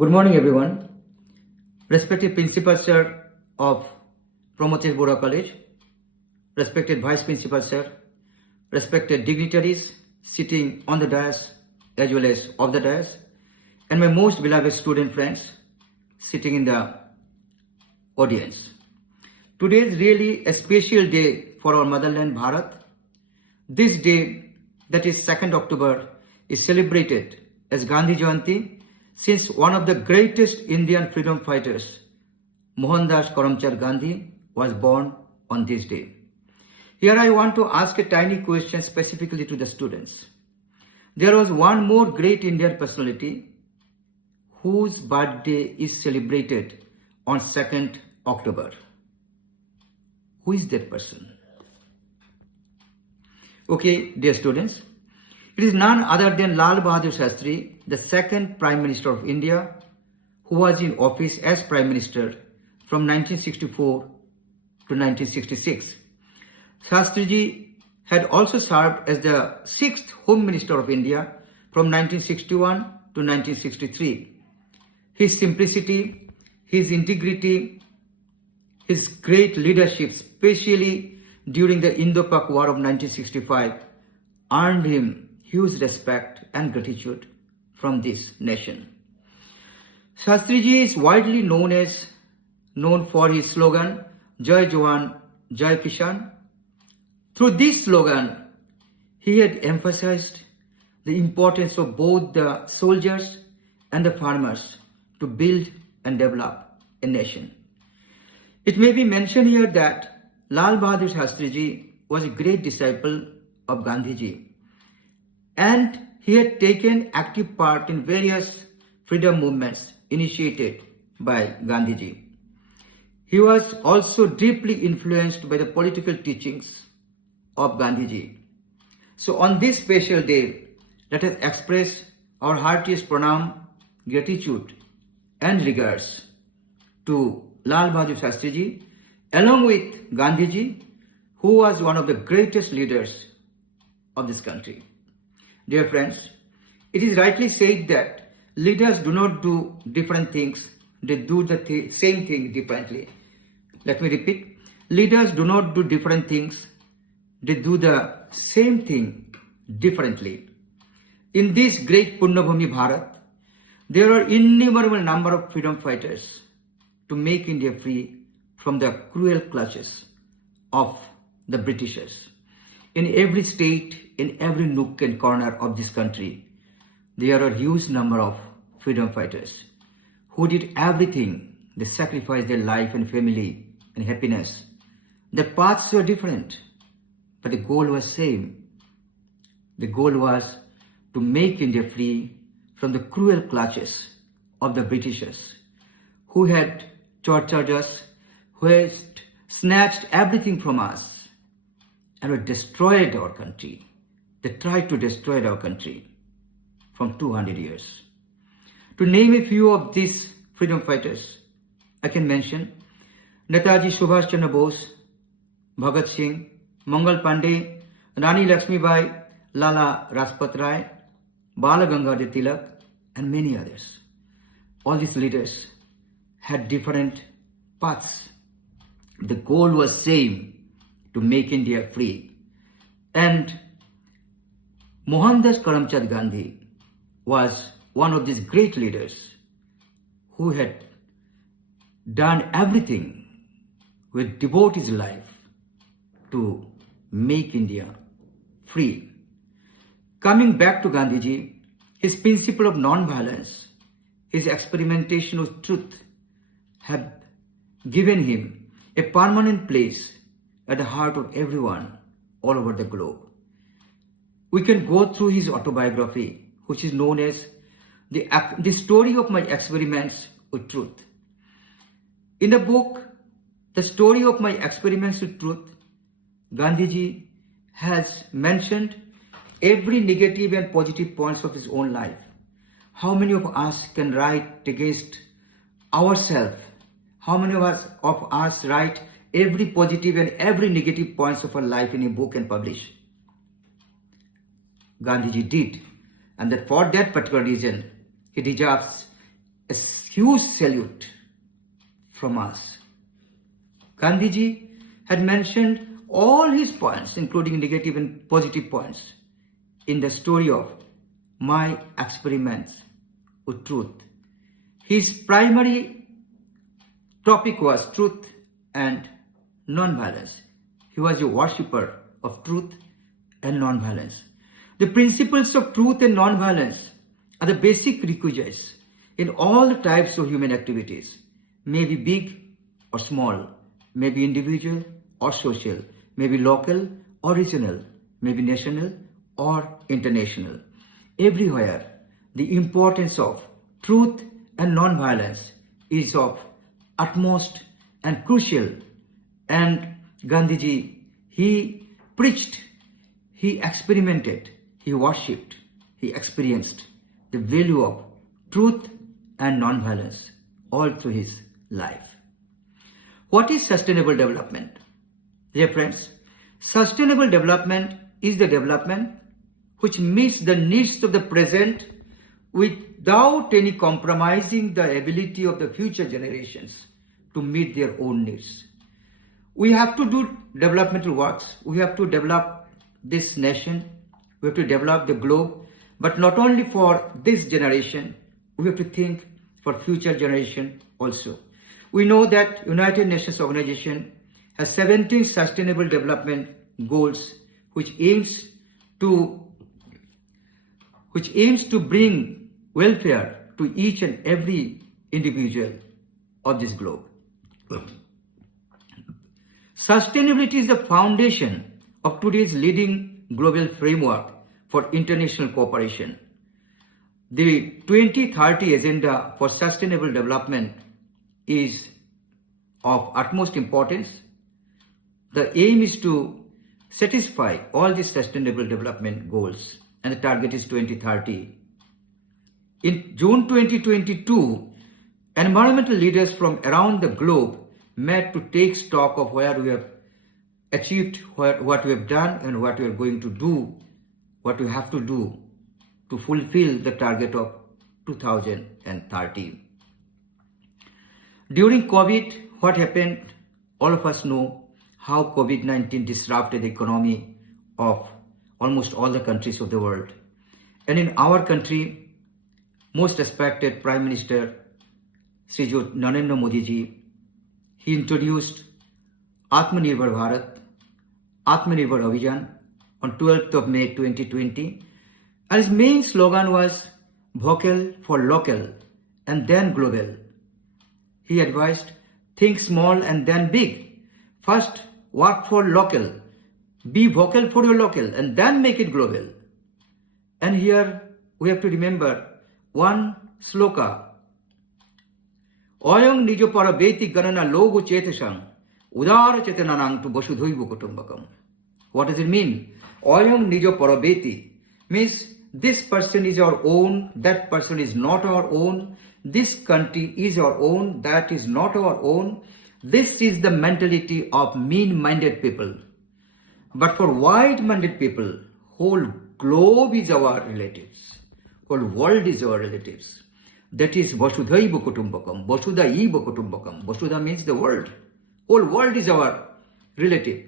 Good morning, everyone. Respected Principal Sir of PRAMATHES Gour College, respected Vice Principal Sir, respected dignitaries sitting on the dais as well as off the dais, and my most beloved student friends sitting in the audience. Today is really a special day for our motherland Bharat. This day, that is 2nd October, is celebrated as Gandhi Jayanti, since one of the greatest Indian freedom fighters, Mohandas Karamchand Gandhi, was born on this day. Here I want to ask a tiny question specifically to the students. There was one more great Indian personality whose birthday is celebrated on 2nd October. Who is that person? Okay, dear students, it is none other than Lal Bahadur Shastri, the second Prime Minister of India, who was in office as Prime Minister from 1964 to 1966. Shastriji had also served as the 6th Home Minister of India from 1961 to 1963. His simplicity, his integrity, his great leadership, especially during the Indo-Pak War of 1965, earned him huge respect and gratitude from this nation. Shastriji is widely known for his slogan, Jai Jawan, Jai Kisan. Through this slogan, he had emphasized the importance of both the soldiers and the farmers to build and develop a nation. It may be mentioned here that Lal Bahadur Shastriji was a great disciple of Gandhiji, and he had taken active part in various freedom movements initiated by Gandhiji. He was also deeply influenced by the political teachings of Gandhiji. So on this special day, let us express our heartiest pranam, gratitude and regards to Lal Bahadur Shastriji, along with Gandhiji, who was one of the greatest leaders of this country. Dear friends, it is rightly said that leaders do not do different things, they do the same thing differently. Let me repeat, leaders do not do different things, they do the same thing differently. In this great Punyabhumi Bharat, there are innumerable number of freedom fighters to make India free from the cruel clutches of the Britishers. In every state, in every nook and corner of this country, there are a huge number of freedom fighters who did everything. They sacrificed their life and family and happiness. Their paths were different, but the goal was same. The goal was to make India free from the cruel clutches of the Britishers, who had tortured us, who had snatched everything from us, and had destroyed our country. They tried to destroy our country from 200 years. To name a few of these freedom fighters, I can mention Netaji Subhash Chandra Bose, Bhagat Singh, Mangal Pandey, Rani Lakshmibai, Lala Rajpat Rai, Bala Gangadhar Tilak, and many others. All these leaders had different paths. The goal was same, to make India free. And Mohandas Karamchand Gandhi was one of these great leaders who had done everything, would devote his life to make India free. Coming back to Gandhiji, his principle of non-violence, his experimentation with truth have given him a permanent place at the heart of everyone all over the globe. We can go through his autobiography, which is known as the story of my experiments with truth. In the book, The Story of My Experiments with Truth, Gandhiji has mentioned every negative and positive points of his own life. How many of us can write against ourselves? How many of us write every positive and every negative points of our life in a book and publish? Gandhiji did, and that for that particular reason, he deserves a huge salute from us. Gandhiji had mentioned all his points, including negative and positive points, in the story of My Experiments with Truth. His primary topic was truth and non-violence. He was a worshipper of truth and non-violence. The principles of truth and non-violence are the basic requisites in all the types of human activities, may be big or small, may be individual or social, may be local or regional, may be national or international. Everywhere, the importance of truth and non-violence is of utmost and crucial. And Gandhiji, he preached, he experimented, he worshipped, he experienced the value of truth and non-violence all through his life. What is sustainable development? Dear friends, sustainable development is the development which meets the needs of the present without any compromising the ability of the future generations to meet their own needs. We have to do developmental works. We have to develop this nation. We have to develop the globe. But not only for this generation, we have to think for future generation also. We know that United Nations Organization has 17 Sustainable Development Goals which aims to bring welfare to each and every individual of this globe. Sustainability is the foundation of today's leading global framework for international cooperation. The 2030 Agenda for Sustainable Development is of utmost importance. The aim is to satisfy all the sustainable development goals, and the target is 2030. In June 2022, environmental leaders from around the globe met to take stock of where we have achieved, what we have done, and what we are going to do, what we have to do to fulfill the target of 2030. During COVID, what happened? All of us know how COVID-19 disrupted the economy of almost all the countries of the world. And in our country, most respected Prime Minister Shri Narendra Modi ji, he introduced Atmanirbhar Bharat, Atmanirbhar Abhiyan on 12th of May 2020. And his main slogan was vocal for local and then global. He advised, think small and then big. First, work for local. Be vocal for your local and then make it global. And here we have to remember one sloka. Oyang nijo parabeti ganana logo chetasang udara chetananang tu vasudhaiva kutumbakam. What does it mean? Oyang nijo parabeti means this person is our own, that person is not our own, this country is our own, that is not our own. This is the mentality of mean-minded people. But for wide-minded people, whole globe is our relatives, whole world is our relatives. That is Vasudhaiva Kutumbakam, Vasudhaiva Kutumbakam. Vasudha means the world. Whole world is our relative.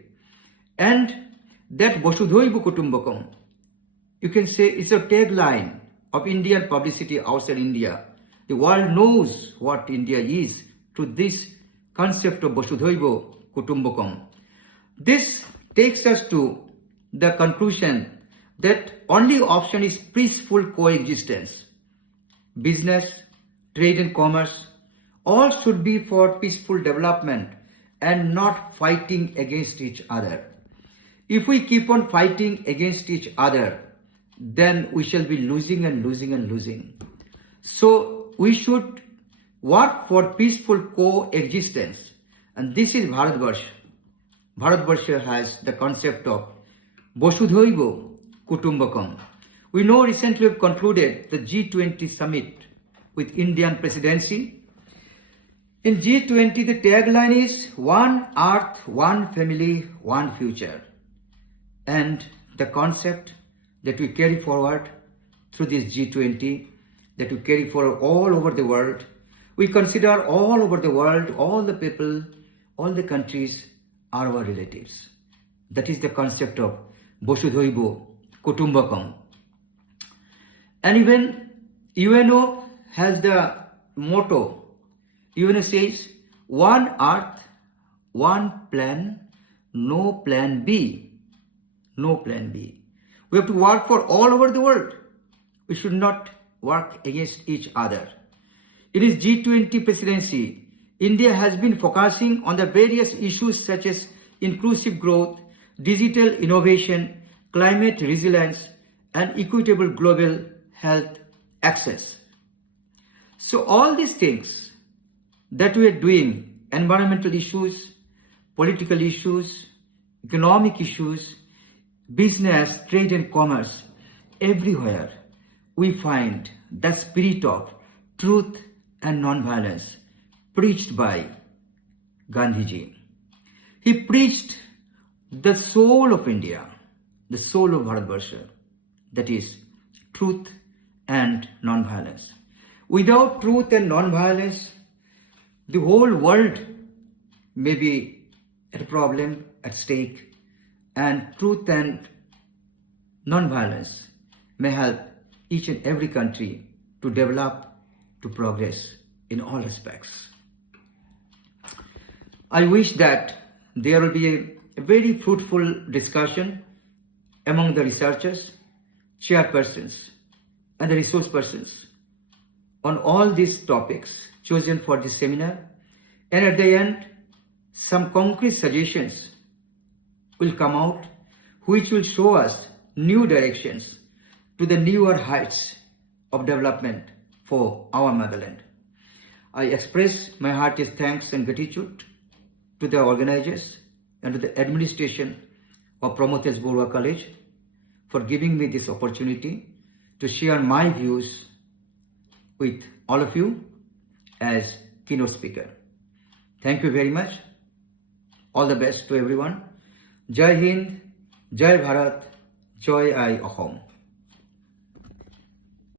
And that Vasudhaiva Kutumbakam, you can say it's a tagline of Indian publicity outside India. The world knows what India is to this concept of Vasudhaiva Kutumbakam. This takes us to the conclusion that only option is peaceful coexistence. Business, trade and commerce, all should be for peaceful development and not fighting against each other. If we keep on fighting against each other, then we shall be losing and losing and losing. So we should work for peaceful coexistence. And this is Bharatvarsha. Bharatvarsha has the concept of Vasudhaiva Kutumbakam. We know recently we have concluded the G20 summit with Indian presidency. In G20, the tagline is One Earth, One Family, One Future. And the concept that we carry forward through this G20, that we carry forward all over the world, We consider all over the world, all the people, all the countries are our relatives. That is the concept of Vasudhaiva Kutumbakam. And even UNO has the motto. UNO says, one earth, one plan, no plan B. No plan B. We have to work for all over the world. We should not work against each other. In its G20 presidency, India has been focusing on the various issues such as inclusive growth, digital innovation, climate resilience, and equitable global health access. So all these things that we are doing, environmental issues, political issues, economic issues, business, trade and commerce, everywhere we find the spirit of truth and non-violence preached by Gandhiji. He preached the soul of India, the soul of Bharatvarsha, that is truth and non-violence. Without truth and non-violence, the whole world may be at a problem, at stake, and truth and non-violence may help each and every country to develop, to progress in all respects. I wish that there will be a very fruitful discussion among the researchers, chairpersons, and the resource persons on all these topics chosen for this seminar, and at the end, some concrete suggestions will come out which will show us new directions to the newer heights of development for our motherland. I express my heartiest thanks and gratitude to the organizers and to the administration of PRAMATHES BARUA College for giving me this opportunity to share my views with all of you as keynote speaker. Thank you very much. All the best to everyone. Jai Hind, Jai Bharat, Joy I Ahom.